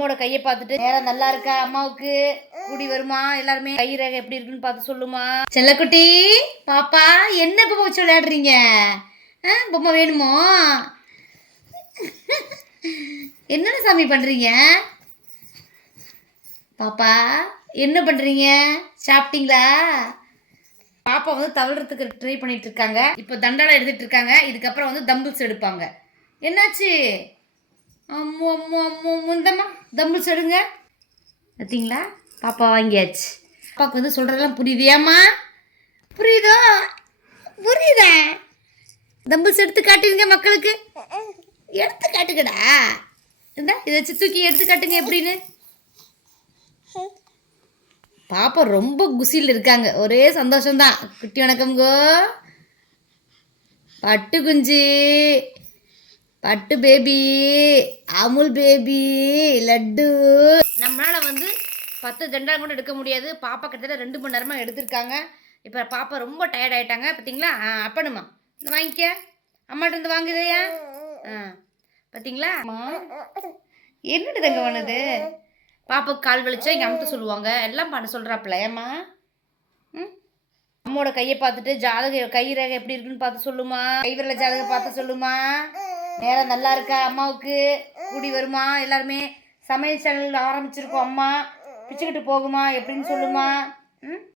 அம்மாவோட கையை பார்த்துட்டு நேரம் நல்லா இருக்கா அம்மாவுக்கு? கூடி வருமா? எல்லாருமே கை ரேகை எப்படி இருக்குன்னு பார்த்து சொல்லுமா? செல்லக்குட்டி பாப்பா என்ன பொம்மை வச்சு விளையாடுறீங்க? பொம்மை வேணுமோ? என்னென்ன சாமி பண்ணுறீங்க பாப்பா என்ன பண்ணுறீங்க சாப்பிட்டீங்களா? பாப்பா வந்து தவழ்றதுக்கு ட்ரை பண்ணிட்டு இருக்காங்க. இப்போ தண்டாளம் எடுத்துட்டு இருக்காங்க. இதுக்கப்புறம் வந்து தம்பிள்ஸ் எடுப்பாங்க. என்னாச்சு? அம்மோ அம்மோ அம்மோ முந்தம்மா தம்பிள்ஸ் எடுங்க பார்த்தீங்களா பாப்பா வாங்கியாச்சு. பாப்பாவுக்கு வந்து சொல்கிறதெல்லாம் புரியுதியாம்மா? புரியுதோ? புரியுதா? தம்பிள்ஸ் எடுத்து காட்டுங்க மக்களுக்கு. எடுத்து காட்டுங்கடா. இந்த இதை வச்சு தூக்கி எடுத்து காட்டுங்க எப்படின்னு. பாப்பா ரொம்ப குசியில் இருக்காங்க. ஒரே சந்தோஷம்தான். குட்டி வணக்கம்கோ பட்டு குஞ்சு. பட்டு பேபி அமுல் பேபி லட்டு. நம்மளால் வந்து பத்து தண்டால் கூட எடுக்க முடியாது. பாப்பா கிட்டத்தட்ட ரெண்டு மணி நேரமாக எடுத்திருக்காங்க. இப்போ பாப்பா ரொம்ப டயர்ட் ஆகிட்டாங்க பார்த்தீங்களா ஆ அப்பனுமா. இந்த வாங்கிக்க. அம்மாட்ட இருந்து வாங்குதையா? ஆ பார்த்தீங்களா அம்மா என்னடி தங்க பண்ணுது பாப்பாவுக்கு கால் வலிச்சா எங்கள் அம்மா சொல்லுவாங்க. எல்லாம் பண்ண சொல்கிறாப்புல ஏம்மா? ம்? அம்மோட கையை பார்த்துட்டு ஜாதக கை ரேகை எப்படி இருக்குன்னு பார்த்து சொல்லுமா? கைவரில் ஜாதகம் பார்த்து சொல்லுமா? நேரம் நல்லா இருக்கா அம்மாவுக்கு? கூடி வருமா? எல்லாருமே சமையல் சேனல் ஆரம்பிச்சிருக்கோம் அம்மா. பிச்சுக்கிட்டு போகுமா? எப்படின்னு சொல்லுமா? ம்?